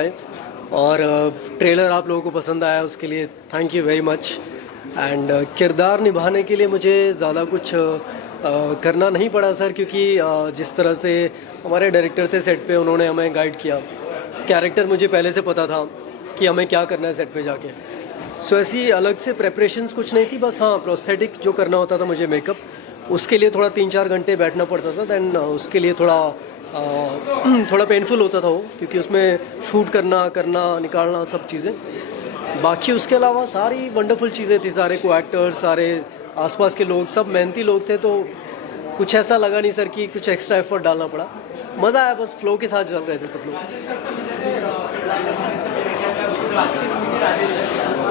आए और ट्रेलर आप लोगों को पसंद आया उसके लिए thank you very much. And किरदार निभाने के लिए मुझे ज़्यादा कुछ करना नहीं पड़ा सर, क्योंकि जिस तरह से हमारे डायरेक्टर थे सेट पे, उन्होंने हमें गाइड किया। कैरेक्टर मुझे पहले से पता था कि हमें क्या करना है सेट पे जाके। सो ऐसी अलग से प्रेपरेशंस कुछ नहीं थी, बस हाँ प्रोस्थेटिक जो करना होता था मुझे मेकअप, उसके लिए थोड़ा 3-4 घंटे बैठना पड़ता था। दैन उसके लिए थोड़ा पेनफुल होता था वो, क्योंकि उसमें शूट करना निकालना सब चीज़ें। बाकी उसके अलावा सारी वंडरफुल चीज़ें थी, सारे को एक्टर्स, सारे आसपास के लोग, सब मेहनती लोग थे। तो कुछ ऐसा लगा नहीं सर कि कुछ एक्स्ट्रा एफर्ट डालना पड़ा। मज़ा आया, बस फ्लो के साथ चल रहे थे सब लोग।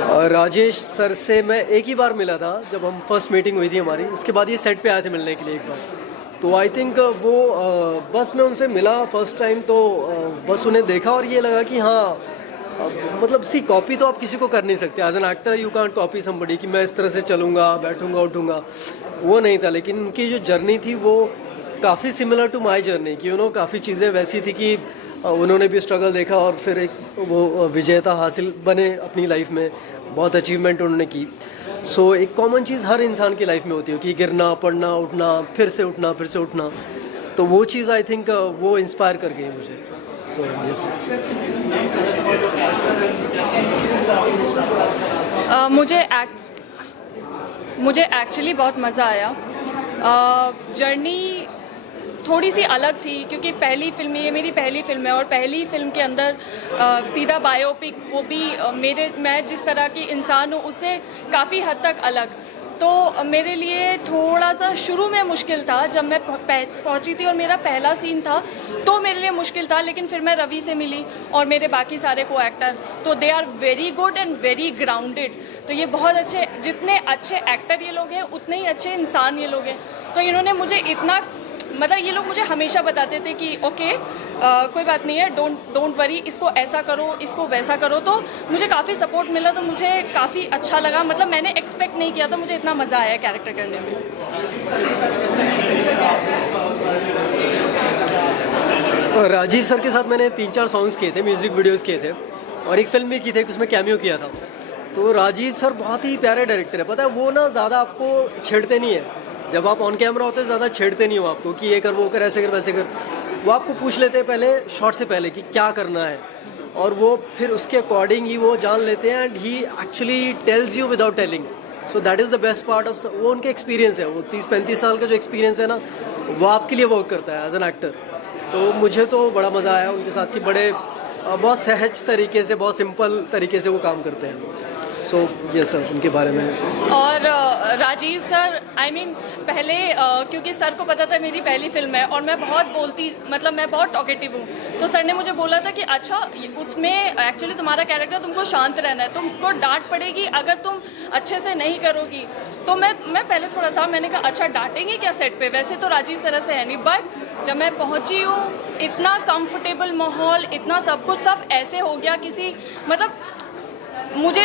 और राजेश सर से मैं एक ही बार मिला था, जब हम फर्स्ट मीटिंग हुई थी हमारी, उसके बाद ये सेट पे आए थे मिलने के लिए एक बार। तो आई थिंक वो बस मैं उनसे मिला फर्स्ट टाइम, तो बस उन्हें देखा और ये लगा कि हाँ मतलब सी कॉपी तो आप किसी को कर नहीं सकते। As an actor you can't copy somebody कि मैं इस तरह से चलूँगा, बैठूँगा, उठूँगा, वो नहीं था। लेकिन उनकी जो जर्नी थी वो काफ़ी सिमिलर टू माई जर्नी, कि काफ़ी चीज़ें वैसी थी कि उन्होंने भी स्ट्रगल देखा और फिर एक वो विजेता हासिल बने अपनी लाइफ में, बहुत अचीवमेंट उन्होंने की। सो एक कॉमन चीज़ हर इंसान की लाइफ में होती है कि गिरना, पड़ना, उठना, फिर से उठना। तो वो चीज़ आई थिंक वो इंस्पायर कर गई मुझे। So yes. मुझे एक्चुअली बहुत मज़ा आया। जर्नी थोड़ी सी अलग थी, क्योंकि ये मेरी पहली फिल्म है, और पहली फिल्म के अंदर सीधा बायोपिक, वो भी मैं जिस तरह की इंसान हूँ उससे काफ़ी हद तक अलग। तो मेरे लिए थोड़ा सा शुरू में मुश्किल था, जब मैं पहुंची थी और मेरा पहला सीन था तो मेरे लिए मुश्किल था। लेकिन फिर मैं रवि से मिली और मेरे बाकी सारे को एक्टर, तो they are very good and very grounded. तो ये बहुत अच्छे, जितने अच्छे एक्टर ये लोग हैं उतने ही अच्छे इंसान ये लोग हैं। तो इन्होंने मुझे इतना, मतलब ये लोग मुझे हमेशा बताते थे कि ओके कोई बात नहीं है, डोंट वरी, इसको ऐसा करो, इसको वैसा करो। तो मुझे काफ़ी सपोर्ट मिला, तो मुझे काफ़ी अच्छा लगा। मतलब मैंने एक्सपेक्ट नहीं किया, तो मुझे इतना मज़ा आया कैरेक्टर करने में। राजीव सर के साथ मैंने 3-4 सॉन्ग्स किए थे, म्यूज़िक वीडियोज़ किए थे, और एक फिल्म भी की थी, उसमें कैमियो किया था। तो राजीव सर बहुत ही प्यारे डायरेक्टर है। पता है वो ना ज़्यादा आपको छेड़ते नहीं है, जब आप ऑन कैमरा होते हैं ज़्यादा छेड़ते नहीं हो आपको कि ये कर, वो कर, ऐसे कर, वैसे कर। वो आपको पूछ लेते हैं पहले शॉट से पहले कि क्या करना है, और वो फिर उसके अकॉर्डिंग ही वो जान लेते हैं। And he actually tells you without telling. So that is the best part of, वो उनके एक्सपीरियंस है, वो 30-35 साल का जो एक्सपीरियंस है ना, वो आपके लिए वर्क करता है एज एन एक्टर। तो मुझे तो बड़ा मज़ा आया उनके साथ कि बड़े बहुत सहज तरीके से, बहुत सिंपल तरीके से वो काम करते हैं। सो ये सर उनके बारे में। और राजीव सर, आई मीन पहले क्योंकि सर को पता था मेरी पहली फिल्म है और मैं बहुत बोलती, मतलब मैं बहुत टॉकेटिव हूँ, तो सर ने मुझे बोला था कि अच्छा उसमें एक्चुअली तुम्हारा कैरेक्टर, तुमको शांत रहना है, तुमको डांट पड़ेगी अगर तुम अच्छे से नहीं करोगी। तो मैं पहले थोड़ा था, मैंने कहा अच्छा डांटेंगे क्या सेट पे, वैसे तो राजीव सर से है नहीं। बट जब मैं पहुँची हूँ, इतना कंफर्टेबल माहौल, इतना सब कुछ सब ऐसे हो गया, किसी मतलब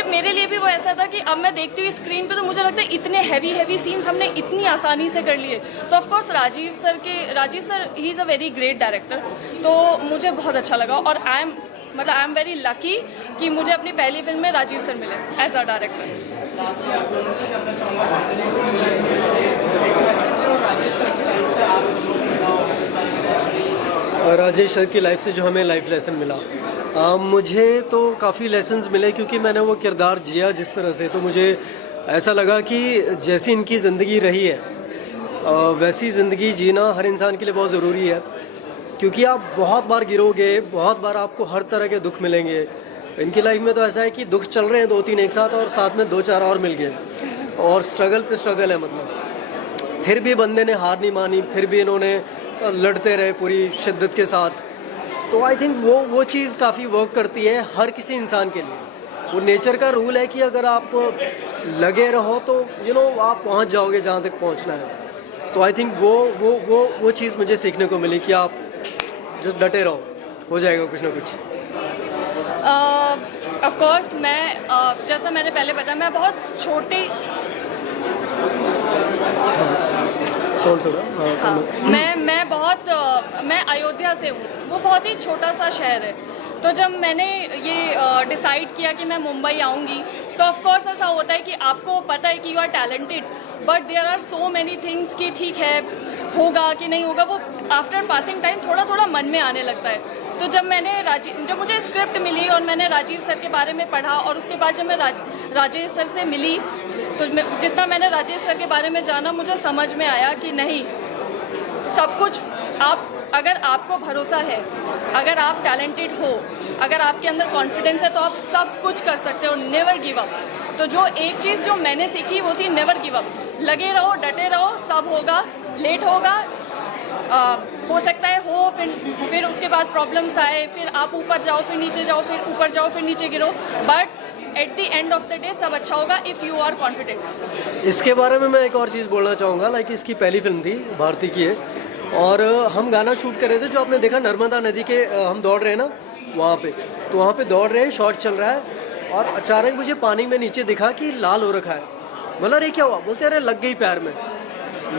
मेरे लिए भी वो ऐसा था कि अब मैं देखती हूँ स्क्रीन पे तो मुझे लगता है इतने हैवी सीन्स हमने इतनी आसानी से कर लिए। तो of course Rajiv sir he is a very great director, तो मुझे बहुत अच्छा लगा। और आई एम वेरी लकी कि मुझे अपनी पहली फिल्म में राजीव सर मिले as a director. Rajesh sir की लाइफ से जो हमें लाइफ लेसन मिला, मुझे तो काफ़ी लेसन्स मिले, क्योंकि मैंने वो किरदार जिया जिस तरह से। तो मुझे ऐसा लगा कि जैसी इनकी ज़िंदगी रही है वैसी ज़िंदगी जीना हर इंसान के लिए बहुत ज़रूरी है, क्योंकि आप बहुत बार गिरोगे, बहुत बार आपको हर तरह के दुख मिलेंगे। इनकी लाइफ में तो ऐसा है कि दुख चल रहे हैं 2-3 एक साथ, और साथ में 2-4 और मिल गए, और स्ट्रगल पे स्ट्रगल है। मतलब फिर भी बंदे ने हार नहीं मानी, फिर भी इन्होंने लड़ते रहे पूरी शिद्दत के साथ। तो आई थिंक वो चीज़ काफ़ी वर्क करती है हर किसी इंसान के लिए। वो नेचर का रूल है कि अगर आप लगे रहो तो आप पहुंच जाओगे जहाँ तक पहुंचना है। तो आई थिंक वो चीज़ मुझे सीखने को मिली कि आप जस्ट डटे रहो, हो जाएगा कुछ ना कुछ। ऑफ कोर्स मैं जैसा मैंने पहले बताया, मैं बहुत छोटी मैं अयोध्या से हूँ। वो बहुत ही छोटा सा शहर है, तो जब मैंने ये डिसाइड किया कि मैं मुंबई आऊँगी, तो ऑफ कोर्स ऐसा होता है कि आपको पता है कि you are talented, but there are so many things कि ठीक है होगा कि नहीं होगा, वो आफ्टर पासिंग टाइम थोड़ा थोड़ा मन में आने लगता है। तो जब मुझे स्क्रिप्ट मिली और मैंने राजीव सर के बारे में पढ़ा, और उसके बाद जब मैं राजेश सर से मिली, तो जितना मैंने राजेश सर के बारे में जाना, मुझे समझ में आया कि नहीं, सब कुछ अगर आपको भरोसा है, अगर आप टैलेंटेड हो, अगर आपके अंदर कॉन्फिडेंस है, तो आप सब कुछ कर सकते हो। Never give up. तो जो एक चीज़ जो मैंने सीखी वो थी नेवर गिव अप। लगे रहो, डटे रहो, सब होगा। लेट होगा, हो सकता है हो, फिर उसके बाद प्रॉब्लम्स आए, फिर आप ऊपर जाओ, फिर नीचे जाओ, फिर ऊपर जाओ, फिर नीचे गिरो, but at the end of the day सब अच्छा होगा इफ़ यू आर कॉन्फिडेंट। इसके बारे में मैं एक और चीज़ बोलना चाहूँगा, लाइक इसकी पहली फिल्म थी, भारती की है, और हम गाना शूट कर रहे थे, जो आपने देखा नर्मदा नदी के हम दौड़ रहे हैं ना वहाँ पे, तो वहाँ पे दौड़ रहे हैं, शॉट चल रहा है, और अचानक मुझे पानी में नीचे दिखा कि लाल हो रखा है। मतलब अरे क्या हुआ? बोलते अरे लग गई पैर में।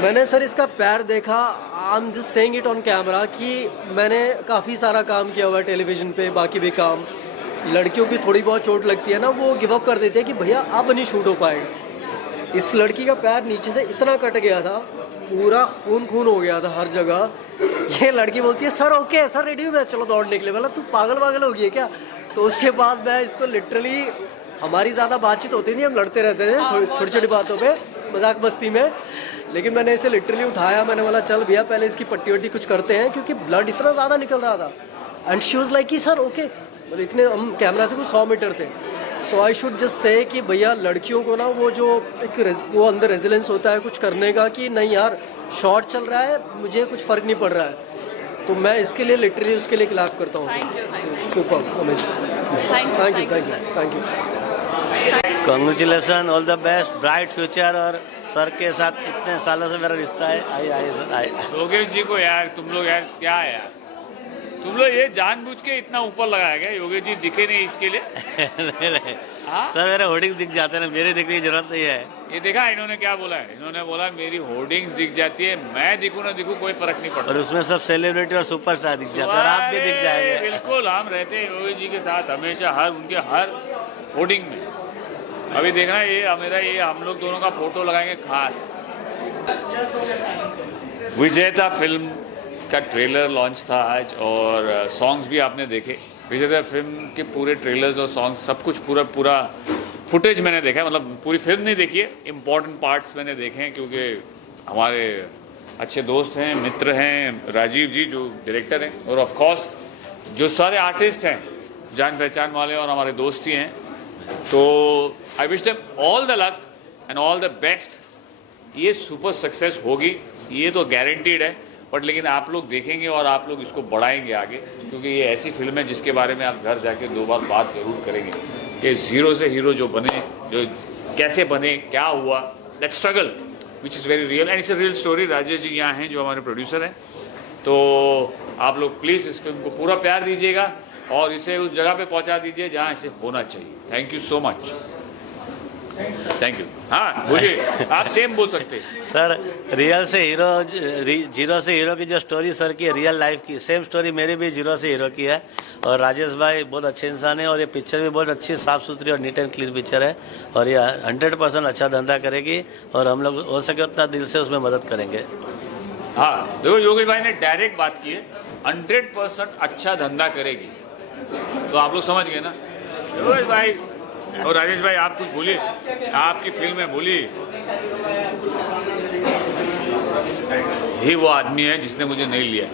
मैंने सर इसका पैर देखा, I am just saying it on camera कि मैंने काफ़ी सारा काम किया हुआ है टेलीविज़न पे, बाकी भी काम। लड़कियों की थोड़ी बहुत चोट लगती है ना, वो गिव अप कर देते हैं कि भैया अब नहीं शूट हो पाएगा। इस लड़की का पैर नीचे से इतना कट गया था, पूरा खून खून हो गया था हर जगह। ये लड़की बोलती है सर ओके, सर रेडी हूँ, चलो दौड़ने के लिए। बोला तू पागल हो गई है क्या? तो उसके बाद मैं इसको लिटरली, हमारी ज़्यादा बातचीत होती नहीं, हम लड़ते रहते हैं छोटी छोटी बातों पे, मजाक मस्ती में, लेकिन मैंने इसे लिटरली उठाया। मैंने बोला चल भैया पहले इसकी पट्टी वट्टी कुछ करते हैं, क्योंकि ब्लड इतना ज़्यादा निकल रहा था। एंड शी वाज लाइक कि सर ओके। बोले इतने, हम कैमरा से कुछ 100 मीटर थे। सो आई शुड जस्ट से कि भैया लड़कियों को ना वो जो वो अंदर रेजिलेंस होता है कुछ करने का, कि नहीं यार शॉर्ट चल रहा है, मुझे कुछ फ़र्क नहीं पड़ रहा है। तो मैं इसके लिए लिटरली उसके लिए क्लैप करता हूँ। Super amazing, thank you. Congratulation, all the best, bright future. और सर के साथ इतने सालों से मेरा रिश्ता है। आइए सर, आइए। योगेश जी को यार, तुम लोग यार क्या है यार, तुम लोग ये जानबूझ के इतना ऊपर लगाया गया, योगेश जी दिखे नहीं इसके लिए? नहीं हाँ? सर मेरे होर्डिंग्स दिख जाते हैं, मेरे दिखने की जरूरत नहीं है। ये देखा इन्होंने क्या बोला है? इन्होंने बोला मेरी होर्डिंग्स दिख जाती है, मैं दिखूं ना दिखूं कोई फर्क नहीं पड़ता। और उसमें सब सेलिब्रिटी और सुपरस्टार दिख जाते हैं, और आप भी दिख जाएंगे। बिल्कुल, हम रहते हैं योगेश जी के साथ हमेशा, उनके हर होर्डिंग में। अभी देखना ये मेरा, ये हम लोग दोनों का फोटो लगाएंगे खास। विजेता फिल्म का ट्रेलर लॉन्च था आज, और सॉन्ग्स भी आपने देखे। विजेता फिल्म के पूरे ट्रेलर्स और सॉन्ग्स सब कुछ पूरा फुटेज मैंने देखा है, मतलब पूरी फिल्म नहीं देखी है, इम्पॉर्टेंट पार्ट्स मैंने देखे हैं, क्योंकि हमारे अच्छे दोस्त हैं, मित्र हैं, राजीव जी जो डायरेक्टर हैं, और ऑफ कोर्स जो सारे आर्टिस्ट हैं जान पहचान वाले और हमारे दोस्त ही हैं। तो I wish them all the luck and all the best. ये सुपर सक्सेस होगी, ये तो गारंटीड है, बट लेकिन आप लोग देखेंगे और आप लोग इसको बढ़ाएंगे आगे, क्योंकि ये ऐसी फिल्म है जिसके बारे में आप घर जाके 2 बार बात ज़रूर करेंगे कि ज़ीरो से हीरो जो बने, जो कैसे बने, क्या हुआ, that struggle which is very real and it's a real story. Rajesh ji यहाँ हैं जो हमारे प्रोड्यूसर हैं, तो आप लोग प्लीज़ इस फिल्म को पूरा प्यार दीजिएगा और इसे उस जगह पे पहुँचा दीजिए जहाँ इसे होना चाहिए। Thank you so much, thank you. हाँ बोलिए, आप सेम बोल सकते हैं। सर रियल से हीरो, जीरो से हीरो की जो स्टोरी सर की है, रियल लाइफ की सेम स्टोरी मेरी भी जीरो से हीरो की है। और राजेश भाई बहुत अच्छे इंसान है, और ये पिक्चर भी बहुत अच्छी, साफ़ सुथरी और नीट एंड क्लीन पिक्चर है, और ये 100% अच्छा धंधा करेगी, और हम लोग हो सके उतना दिल से उसमें मदद करेंगे। हाँ देखो, योगेश भाई ने डायरेक्ट बात की है, 100% अच्छा धंधा करेगी, तो आप लोग समझ गए ना। योगेश भाई और राजेश भाई आप कुछ बोलिए, आपकी फिल्म है, बोलिए। ही वो आदमी है जिसने मुझे नहीं लिया।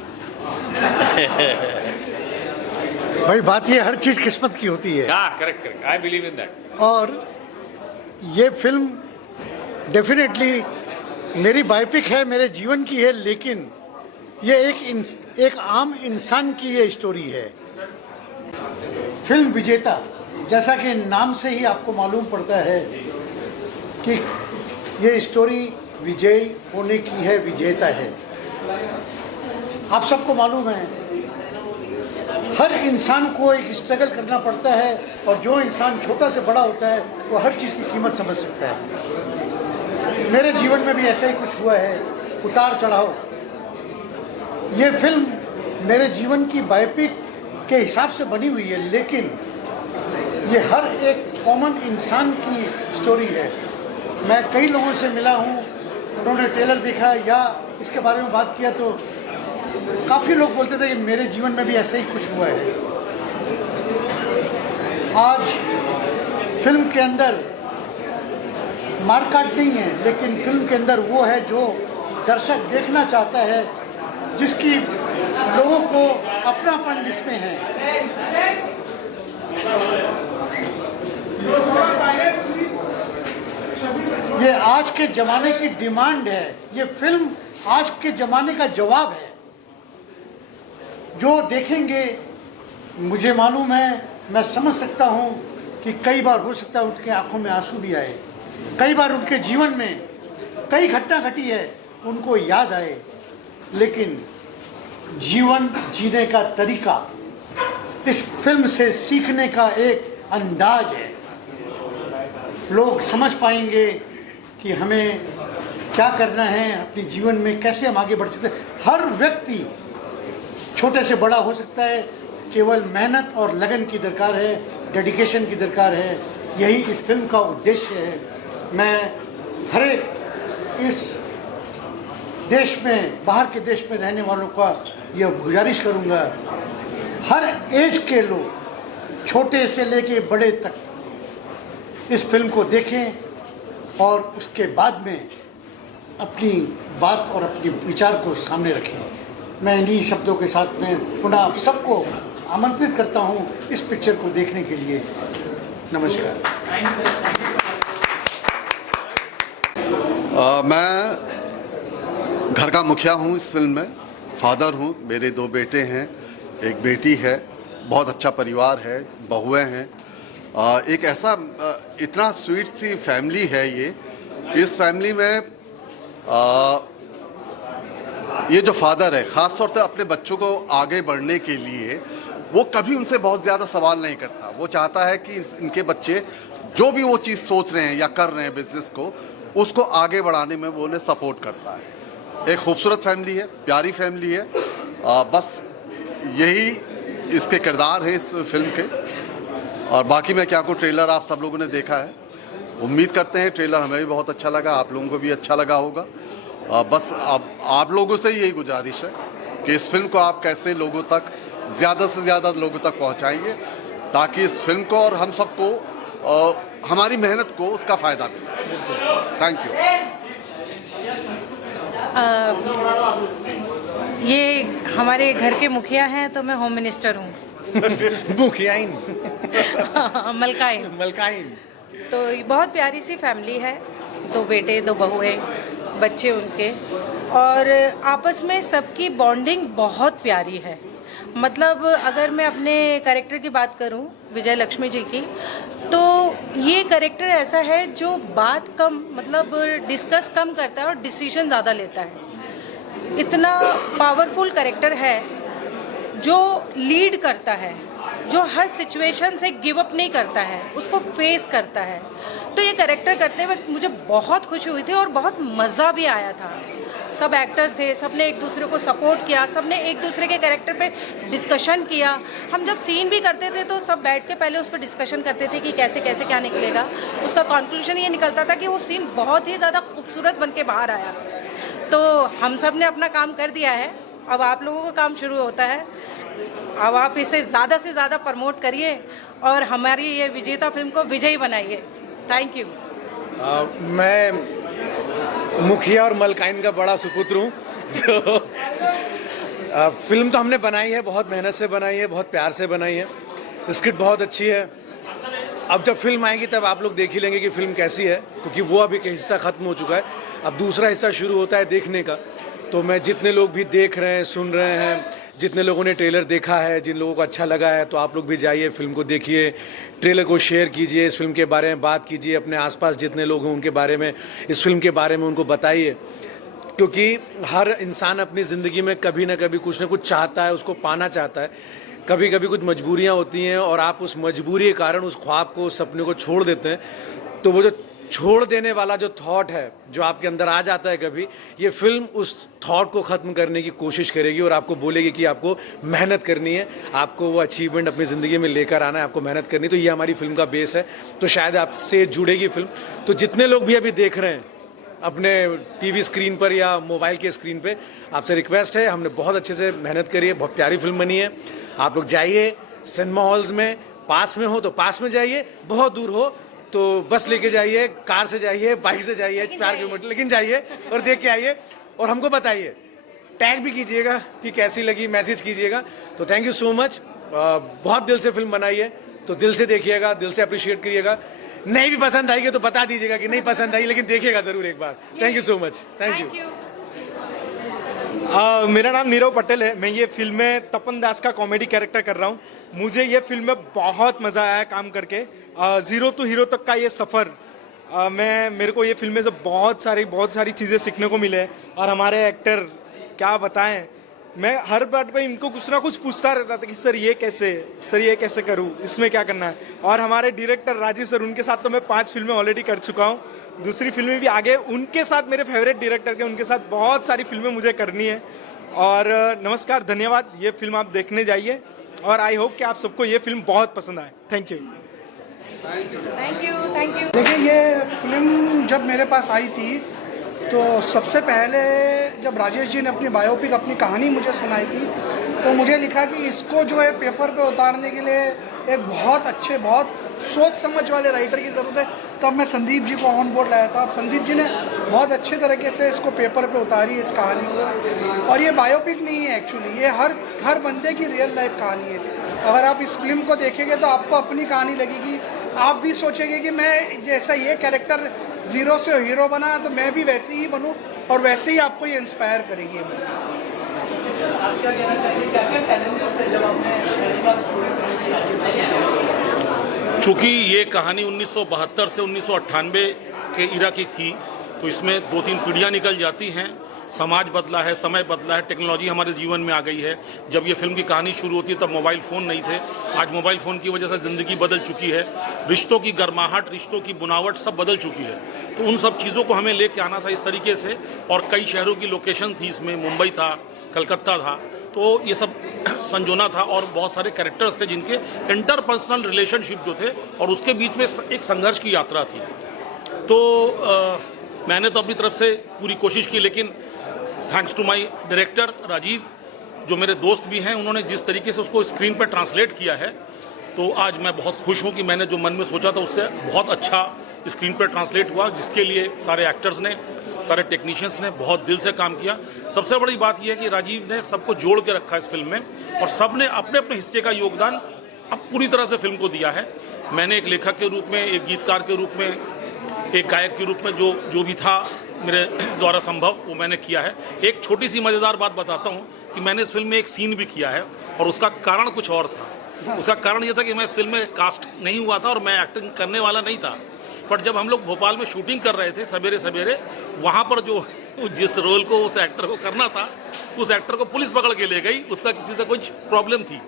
भाई बात ये, हर चीज़ किस्मत की होती है। हाँ correct, I believe in that. और ये फिल्म डेफिनेटली मेरी बायोपिक है, मेरे जीवन की है, लेकिन ये एक आम इंसान की ये स्टोरी है। फिल्म विजेता, जैसा कि नाम से ही आपको मालूम पड़ता है कि ये स्टोरी विजय होने की है, विजेता है। आप सबको मालूम है हर इंसान को एक स्ट्रगल करना पड़ता है, और जो इंसान छोटा से बड़ा होता है वो हर चीज़ की कीमत समझ सकता है। मेरे जीवन में भी ऐसा ही कुछ हुआ है, उतार चढ़ाव। ये फिल्म मेरे जीवन की बायोपिक के हिसाब से बनी हुई है, लेकिन ये हर एक कॉमन इंसान की स्टोरी है। मैं कई लोगों से मिला हूँ, उन्होंने ट्रेलर देखा या इसके बारे में बात किया तो काफ़ी लोग बोलते थे कि मेरे जीवन में भी ऐसे ही कुछ हुआ है। आज फिल्म के अंदर मारकाट नहीं है, लेकिन फिल्म के अंदर वो है जो दर्शक देखना चाहता है, जिसकी लोगों को अपनापन जिसमें है। ये आज के ज़माने की डिमांड है। ये फिल्म आज के ज़माने का जवाब है। जो देखेंगे, मुझे मालूम है, मैं समझ सकता हूँ कि कई बार हो सकता है उनके आंखों में आंसू भी आए, कई बार उनके जीवन में कई घटना घटी है उनको याद आए, लेकिन जीवन जीने का तरीका इस फिल्म से सीखने का एक अंदाज है। लोग समझ पाएंगे कि हमें क्या करना है, अपने जीवन में कैसे हम आगे बढ़ सकते हैं। हर व्यक्ति छोटे से बड़ा हो सकता है, केवल मेहनत और लगन की दरकार है, डेडिकेशन की दरकार है। यही इस फिल्म का उद्देश्य है। मैं हर एक इस देश में, बाहर के देश में रहने वालों का यह गुजारिश करूंगा, हर एज के लोग, छोटे से लेके बड़े तक इस फिल्म को देखें और उसके बाद में अपनी बात और अपने विचार को सामने रखें। मैं इन्हीं शब्दों के साथ में पुनः आप सबको आमंत्रित करता हूं इस पिक्चर को देखने के लिए। नमस्कार। मैं घर का मुखिया हूँ इस फिल्म में, फादर हूँ, मेरे 2 बेटे हैं, एक बेटी है, बहुत अच्छा परिवार है, बहुएं हैं। एक ऐसा इतना स्वीट सी फैमिली है ये। इस फैमिली में ये जो फादर है ख़ास तौर से अपने बच्चों को आगे बढ़ने के लिए वो कभी उनसे बहुत ज़्यादा सवाल नहीं करता। वो चाहता है कि इनके बच्चे जो भी वो चीज़ सोच रहे हैं या कर रहे हैं बिजनेस को, उसको आगे बढ़ाने में वो उन्हें सपोर्ट करता है। एक खूबसूरत फैमिली है, प्यारी फैमिली है। बस यही इसके किरदार हैं इस फिल्म के। और बाकी मैं क्या कहूँ, ट्रेलर आप सब लोगों ने देखा है, उम्मीद करते हैं ट्रेलर हमें भी बहुत अच्छा लगा, आप लोगों को भी अच्छा लगा होगा। बस आप लोगों से यही गुजारिश है कि इस फिल्म को आप कैसे लोगों तक, ज़्यादा से ज़्यादा लोगों तक पहुंचाएंगे, ताकि इस फिल्म को और हम सबको, हमारी मेहनत को उसका फ़ायदा मिले। Thank you. ये हमारे घर के मुखिया हैं तो मैं होम मिनिस्टर हूँ। मुखियाइन मलकाइन। तो ये बहुत प्यारी सी फैमिली है, 2 बेटे 2 बहुएं, बच्चे उनके, और आपस में सबकी बॉन्डिंग बहुत प्यारी है। मतलब अगर मैं अपने कैरेक्टर की बात करूं, विजय लक्ष्मी जी की, तो ये कैरेक्टर ऐसा है जो बात कम, मतलब डिस्कस कम करता है और डिसीजन ज़्यादा लेता है। इतना पावरफुल कैरेक्टर है जो लीड करता है, जो हर सिचुएशन से गिव अप नहीं करता है, उसको फेस करता है। तो ये कैरेक्टर करते हुए मुझे बहुत खुशी हुई थी और बहुत मज़ा भी आया था। सब एक्टर्स थे, सब ने एक दूसरे को सपोर्ट किया, सब ने एक दूसरे के कैरेक्टर पे डिस्कशन किया। हम जब सीन भी करते थे तो सब बैठ के पहले उस पर डिस्कशन करते थे कि कैसे कैसे क्या निकलेगा। उसका कंक्लूजन ये निकलता था कि वो सीन बहुत ही ज़्यादा खूबसूरत बन के बाहर आया। तो हम सब ने अपना काम कर दिया है, अब आप लोगों का काम शुरू होता है। अब आप इसे ज़्यादा से ज़्यादा प्रमोट करिए और हमारी ये विजेता फिल्म को विजयी बनाइए। Thank you. मैं मुखिया और मलकाइन का बड़ा सुपुत्र हूँ। तो फिल्म तो हमने बनाई है, बहुत मेहनत से बनाई है, बहुत प्यार से बनाई है। स्क्रिप्ट बहुत अच्छी है। अब जब फिल्म आएगी तब आप लोग देख ही लेंगे कि फिल्म कैसी है, क्योंकि वो अभी का हिस्सा ख़त्म हो चुका है, अब दूसरा हिस्सा शुरू होता है देखने का। तो मैं जितने लोग भी देख रहे हैं, सुन रहे हैं, जितने लोगों ने ट्रेलर देखा है, जिन लोगों को अच्छा लगा है, तो आप लोग भी जाइए, फिल्म को देखिए, ट्रेलर को शेयर कीजिए, इस फिल्म के बारे में बात कीजिए, अपने आसपास जितने लोग हैं उनके बारे में, इस फिल्म के बारे में उनको बताइए। क्योंकि हर इंसान अपनी ज़िंदगी में कभी ना कभी कुछ ना कुछ चाहता है, उसको पाना चाहता है। कभी कभी कुछ मजबूरियाँ होती हैं और आप उस मजबूरी के कारण उस ख्वाब को, उस सपने को छोड़ देते हैं। तो वो जो छोड़ देने वाला जो थॉट है, जो आपके अंदर आ जाता है कभी, ये फिल्म उस थॉट को ख़त्म करने की कोशिश करेगी और आपको बोलेगी कि आपको मेहनत करनी है, आपको वो अचीवमेंट अपनी ज़िंदगी में लेकर आना है, आपको मेहनत करनी है। तो ये हमारी फिल्म का बेस है, तो शायद आपसे जुड़ेगी फिल्म। तो जितने लोग भी अभी देख रहे हैं अपने टीवी स्क्रीन पर या मोबाइल के स्क्रीन पे, आपसे रिक्वेस्ट है, हमने बहुत अच्छे से मेहनत करी है, बहुत प्यारी फिल्म बनी है। आप लोग जाइए सिनेमा हॉल्स में, पास में हो तो पास में जाइए, बहुत दूर हो तो बस लेके जाइए, कार से जाइए, बाइक से जाइए, 4 किलोमीटर, लेकिन जाइए और देख के आइए और हमको बताइए, टैग भी कीजिएगा कि कैसी लगी, मैसेज कीजिएगा। तो थैंक यू सो मच, बहुत दिल से फिल्म बनाई है, तो दिल से देखिएगा, दिल से अप्रिशिएट करिएगा। नहीं भी पसंद आएगी तो बता दीजिएगा कि नहीं पसंद आई, लेकिन देखिएगा जरूर एक बार। Thank you so much, thank you. मेरा नाम नीरव पटेल है। मैं ये फिल्म में तपन दास का कॉमेडी कैरेक्टर कर रहा हूँ। मुझे ये फिल्म में बहुत मज़ा आया काम करके। ज़ीरो टू हीरो तक का ये सफ़र, मेरे को ये फिल्म से बहुत सारी चीज़ें सीखने को मिले। और हमारे एक्टर क्या बताएं, मैं हर बात पे इनको कुछ ना कुछ पूछता रहता था कि सर ये कैसे करूँ, इसमें क्या करना है। और हमारे डायरेक्टर राजीव सर, उनके साथ तो मैं 5 फिल्में ऑलरेडी कर चुका हूँ, दूसरी फिल्में भी आगे उनके साथ, मेरे फेवरेट डायरेक्टर के, उनके साथ बहुत सारी फिल्में मुझे करनी है। और नमस्कार, धन्यवाद। ये फिल्म आप देखने जाइए और आई होप कि आप सबको ये फिल्म बहुत पसंद आए। Thank you. देखिए, ये फिल्म जब मेरे पास आई थी तो सबसे पहले जब राजेश जी ने अपनी बायोपिक, अपनी कहानी मुझे सुनाई थी, तो मुझे लिखा कि इसको जो है पेपर पे उतारने के लिए एक बहुत अच्छे, बहुत सोच समझ वाले राइटर की ज़रूरत है। तब मैं संदीप जी को ऑन बोर्ड लाया था। संदीप जी ने बहुत अच्छे तरीके से इसको पेपर पे उतारी इस कहानी को। और ये बायोपिक नहीं है एक्चुअली, ये हर बंदे की रियल लाइफ कहानी है। अगर आप इस फिल्म को देखेंगे तो आपको अपनी कहानी लगेगी, आप भी सोचेंगे कि मैं जैसा ये कैरेक्टर ज़ीरो से हीरो बना तो मैं भी वैसे ही बनूं, और वैसे ही आपको ये इंस्पायर करेगी। आप क्या कहना चाहेंगे, क्या चैलेंजेस थे जब आपने पहली बार स्टोरी सुनी? चूँकि ये कहानी 1972 से 1998 के इरा की थी, तो इसमें 2-3 पीढ़ियाँ निकल जाती हैं। समाज बदला है, समय बदला है, टेक्नोलॉजी हमारे जीवन में आ गई है। जब ये फिल्म की कहानी शुरू होती है तब मोबाइल फ़ोन नहीं थे। आज मोबाइल फ़ोन की वजह से ज़िंदगी बदल चुकी है, रिश्तों की गर्माहट, रिश्तों की बुनावट सब बदल चुकी है। तो उन सब चीज़ों को हमें लेके आना था इस तरीके से। और कई शहरों की लोकेशन थी इसमें, मुंबई था, कलकत्ता था, तो ये सब संजोना था। और बहुत सारे कैरेक्टर्स थे जिनके इंटरपर्सनल रिलेशनशिप जो थे, और उसके बीच में एक संघर्ष की यात्रा थी। तो मैंने तो अपनी तरफ से पूरी कोशिश की, लेकिन thanks to my director Rajiv, जो मेरे दोस्त भी हैं, उन्होंने जिस तरीके से उसको स्क्रीन पर ट्रांसलेट किया है, तो आज मैं बहुत खुश हूँ कि मैंने जो मन में सोचा था उससे बहुत अच्छा स्क्रीन पर ट्रांसलेट हुआ, जिसके लिए सारे एक्टर्स ने, सारे टेक्नीशियंस ने बहुत दिल से काम किया। सबसे बड़ी बात यह है कि राजीव ने सबको जोड़ के रखा इस फिल्म में, और सब ने अपने अपने हिस्से का योगदान अब पूरी तरह से फिल्म को दिया है। मैंने एक लेखक के रूप में, एक गीतकार के रूप में, एक गायक के रूप में जो भी था मेरे द्वारा संभव, वो मैंने किया है। एक छोटी सी मज़ेदार बात बताता हूँ कि मैंने इस फिल्म में एक सीन भी किया है, और उसका कारण कुछ और था। उसका कारण ये था कि मैं इस फिल्म में कास्ट नहीं हुआ था और मैं एक्टिंग करने वाला नहीं था। बट जब हम लोग भोपाल में शूटिंग कर रहे थे सवेरे सवेरे, वहाँ पर जो जिस रोल को उस एक्टर को करना था, उस एक्टर को पुलिस पकड़ के ले गई। उसका किसी से कुछ प्रॉब्लम थी,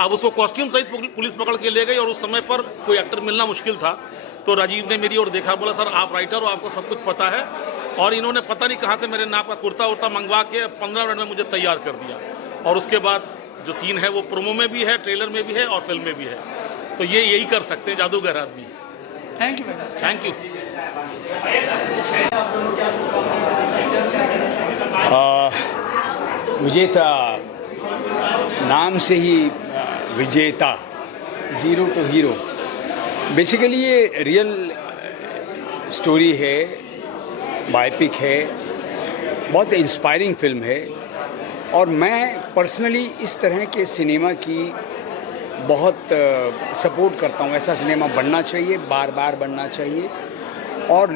अब उसको कॉस्ट्यूम सहित पुलिस पकड़ के ले गई, और उस समय पर कोई एक्टर मिलना मुश्किल था। तो राजीव ने मेरी ओर देखा, बोला सर आप राइटर हो, आपको सब कुछ पता है। और इन्होंने पता नहीं कहाँ से मेरे नाप का कुर्ता उर्ता मंगवा के 15 मिनट में मुझे तैयार कर दिया। और उसके बाद जो सीन है वो प्रोमो में भी है, ट्रेलर में भी है और फिल्म में भी है। तो ये यही कर सकते हैं जादूगर आदमी। Thank you. Thank you. विजेता नाम से ही विजेता, ज़ीरो टू हीरो। बेसिकली ये रियल स्टोरी है, बायोपिक है, बहुत इंस्पायरिंग फिल्म है। और मैं पर्सनली इस तरह के सिनेमा की बहुत सपोर्ट करता हूँ। ऐसा सिनेमा बनना चाहिए, बार बार बनना चाहिए। और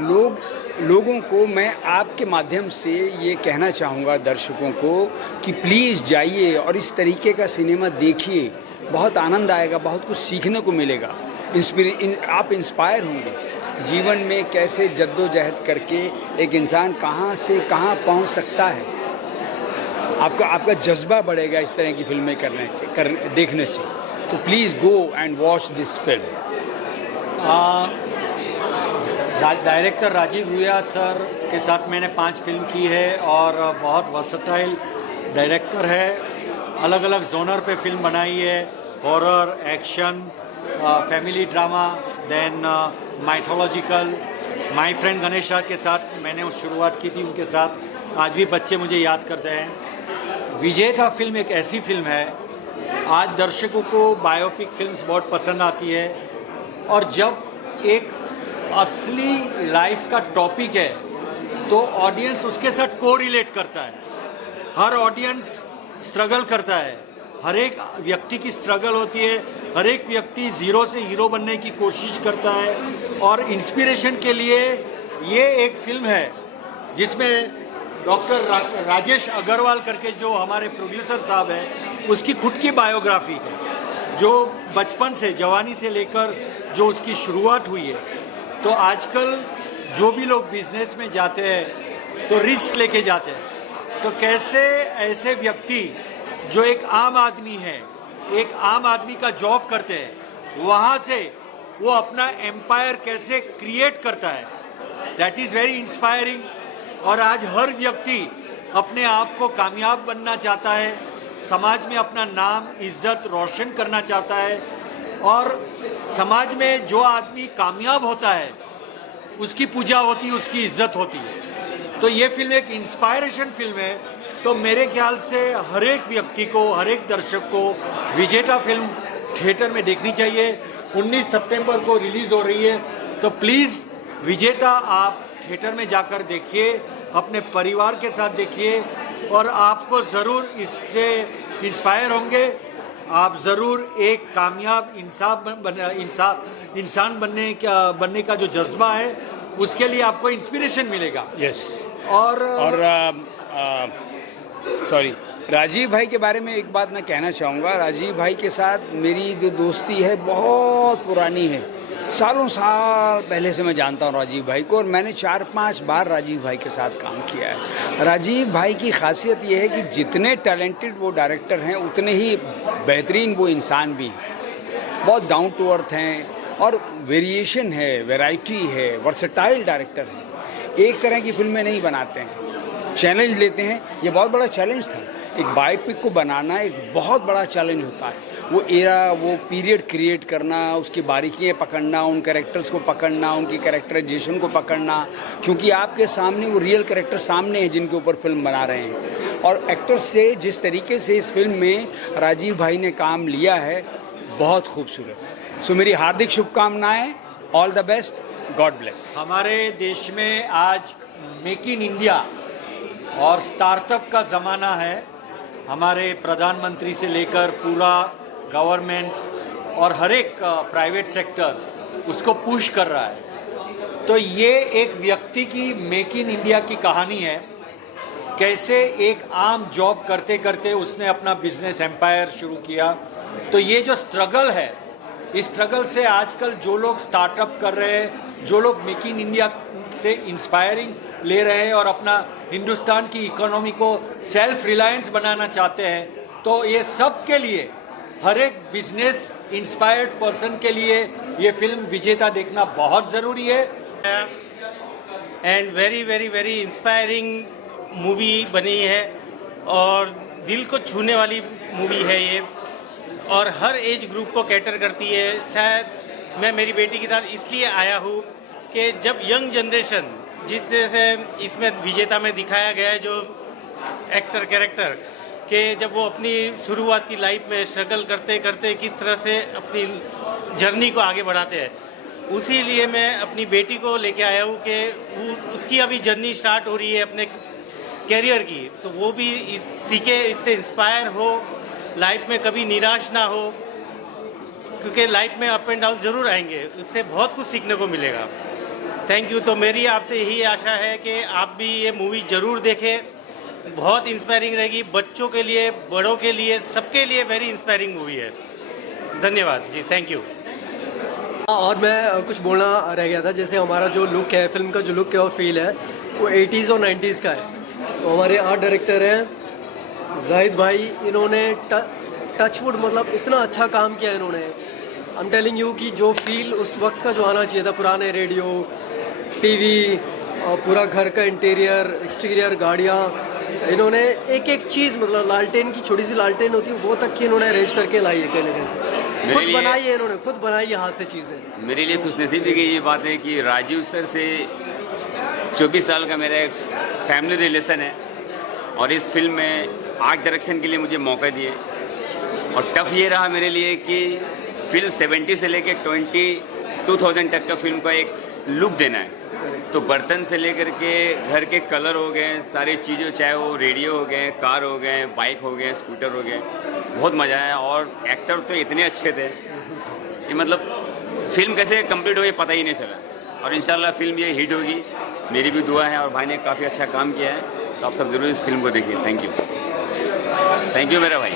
लोगों को मैं आपके माध्यम से ये कहना चाहूँगा, दर्शकों को, कि प्लीज़ जाइए और इस तरीके का सिनेमा देखिए, बहुत आनंद आएगा, बहुत कुछ सीखने को मिलेगा। आप इंस्पायर होंगे जीवन में, कैसे जद्दोजहद करके एक इंसान कहाँ से कहाँ पहुँच सकता है। आपका जज्बा बढ़ेगा इस तरह की फिल्में देखने से। तो please go and watch this film. Director Rajiv Ruya sir के साथ मैंने 5 फिल्म की है और बहुत वर्सटाइल डायरेक्टर है। अलग अलग जोनर पे फिल्म बनाई है, horror, action, family drama, then mythological. My friend Ganesha के साथ मैंने शुरुआत की थी, उनके साथ आज भी बच्चे मुझे याद करते हैं। विजेता फिल्म एक ऐसी फिल्म है, आज दर्शकों को बायोपिक फिल्म्स बहुत पसंद आती है और जब एक असली लाइफ का टॉपिक है तो ऑडियंस उसके साथ को रिलेट करता है। हर ऑडियंस स्ट्रगल करता है, हर एक व्यक्ति की स्ट्रगल होती है, हर एक व्यक्ति ज़ीरो से हीरो बनने की कोशिश करता है और इंस्पिरेशन के लिए ये एक फिल्म है जिसमें डॉक्टर राजेश अग्रवाल करके जो हमारे प्रोड्यूसर साहब हैं, उसकी खुद की बायोग्राफी है, जो बचपन से जवानी से लेकर जो उसकी शुरुआत हुई है। तो आजकल जो भी लोग बिजनेस में जाते हैं तो रिस्क लेके जाते हैं, तो कैसे ऐसे व्यक्ति जो एक आम आदमी है, एक आम आदमी का जॉब करते हैं, वहाँ से वो अपना एम्पायर कैसे क्रिएट करता है, दैट इज़ वेरी इंस्पायरिंग। और आज हर व्यक्ति अपने आप को कामयाब बनना चाहता है, समाज में अपना नाम इज्जत रोशन करना चाहता है और समाज में जो आदमी कामयाब होता है उसकी पूजा होती है, उसकी इज्जत होती है। तो ये फिल्म एक इंस्पायरेशन फिल्म है। तो मेरे ख्याल से हर एक व्यक्ति को, हर एक दर्शक को विजेता फिल्म थिएटर में देखनी चाहिए। 19 सितंबर को रिलीज़ हो रही है, तो प्लीज़ विजेता आप थिएटर में जाकर देखिए, अपने परिवार के साथ देखिए और आपको ज़रूर इससे इंस्पायर होंगे। आप ज़रूर एक कामयाब इंसान बनने का जो जज्बा है उसके लिए आपको इंस्पिरेशन मिलेगा। यस। और सॉरी, राजीव भाई के बारे में एक बात मैं कहना चाहूँगा। राजीव भाई के साथ मेरी जो दोस्ती है बहुत पुरानी है, सालों साल पहले से मैं जानता हूँ राजीव भाई को और मैंने 4-5 बार राजीव भाई के साथ काम किया है। राजीव भाई की खासियत ये है कि जितने टैलेंटेड वो डायरेक्टर हैं उतने ही बेहतरीन वो इंसान भी हैं। बहुत डाउन टू अर्थ हैं और वेरिएशन है, वैरायटी है, वर्सेटाइल डायरेक्टर हैं। एक तरह की फिल्में नहीं बनाते हैं, चैलेंज लेते हैं। ये बहुत बड़ा चैलेंज था, एक बायोपिक को बनाना एक बहुत बड़ा चैलेंज होता है। वो एरा, वो पीरियड क्रिएट करना, उसकी बारीकियाँ पकड़ना, उन कैरेक्टर्स को पकड़ना, उनकी कैरेक्टराइजेशन को पकड़ना, क्योंकि आपके सामने वो रियल कैरेक्टर सामने हैं जिनके ऊपर फिल्म बना रहे हैं। और एक्टर्स से जिस तरीके से इस फिल्म में राजीव भाई ने काम लिया है, बहुत खूबसूरत। सो मेरी हार्दिक शुभकामनाएँ, all the best, God bless. हमारे देश में आज मेक इन इंडिया और स्टार्टअप का ज़माना है। हमारे प्रधानमंत्री से लेकर पूरा गवर्नमेंट और हर एक प्राइवेट सेक्टर उसको पुश कर रहा है। तो ये एक व्यक्ति की मेक इन इंडिया की कहानी है, कैसे एक आम जॉब करते करते उसने अपना बिजनेस एम्पायर शुरू किया। तो ये जो स्ट्रगल है, इस स्ट्रगल से आजकल जो लोग स्टार्टअप कर रहे हैं, जो लोग मेक इन इंडिया से इंस्पायरिंग ले रहे हैं और अपना हिंदुस्तान की इकोनॉमी को सेल्फ रिलायंस बनाना चाहते हैं, तो ये सब के लिए, हर एक बिजनेस इंस्पायर्ड पर्सन के लिए ये फिल्म विजेता देखना बहुत ज़रूरी है। And very very very inspiring movie बनी है और दिल को छूने वाली मूवी है ये, और हर एज ग्रुप को कैटर करती है। शायद मैं मेरी बेटी के साथ इसलिए आया हूँ कि जब यंग जनरेशन, जिस तरह से इसमें विजेता में दिखाया गया है, जो एक्टर कैरेक्टर कि जब वो अपनी शुरुआत की लाइफ में स्ट्रगल करते करते किस तरह से अपनी जर्नी को आगे बढ़ाते हैं, उसी लिए मैं अपनी बेटी को लेके आया हूँ कि उसकी अभी जर्नी स्टार्ट हो रही है अपने कैरियर की, तो वो भी सीखे, इससे इंस्पायर हो, लाइफ में कभी निराश ना हो, क्योंकि लाइफ में अप एंड डाउन ज़रूर आएंगे, उससे बहुत कुछ सीखने को मिलेगा। Thank you. तो मेरी आपसे यही आशा है कि आप भी ये मूवी ज़रूर देखें, बहुत इंस्पायरिंग रहेगी, बच्चों के लिए, बड़ों के लिए, सबके लिए वेरी इंस्पायरिंग मूवी है। धन्यवाद जी, थैंक यू। और मैं कुछ बोलना रह गया था, जैसे हमारा जो लुक है, फिल्म का जो लुक है और फील है वो 80s और 90s का है। तो हमारे आर्ट डायरेक्टर हैं जाहिद भाई, इन्होंने टचवुड मतलब इतना अच्छा काम किया इन्होंने। आई एम टेलिंग यू कि जो फील उस वक्त का जो आना चाहिए था, पुराने रेडियो, टीवी और पूरा घर का इंटीरियर एक्सटीरियर गाड़ियाँ, इन्होंने एक एक चीज़ मतलब लालटेन की छोटी सी लालटेन होती है वो तक की इन्होंने अरेंज करके लाई है कहने जैसे। खुद बनाई है इन्होंने, खुद बनाई है हाथ से चीज़ें। मेरे लिए खुशनसीबी की ये बात है कि राजीव सर से 24 साल का मेरा एक फैमिली रिलेशन है और इस फिल्म में आर्ट डायरेक्शन के लिए मुझे मौका दिए। और टफ ये रहा मेरे लिए कि फिल्म 70 से लेके 2000 तक का फिल्म का एक लुक देना है। तो बर्तन से लेकर के घर के कलर हो गए, सारी चीज़ें, चाहे वो रेडियो हो गए, कार हो गए, बाइक हो गए, स्कूटर हो गए, बहुत मज़ा आया। और एक्टर तो इतने अच्छे थे कि मतलब फिल्म कैसे कंप्लीट हो ये पता ही नहीं चला। और इंशाल्लाह फिल्म ये हिट होगी, मेरी भी दुआ है। और भाई ने काफ़ी अच्छा काम किया है, तो आप सब ज़रूर इस फिल्म को देखिए। थैंक यू मेरा भाई।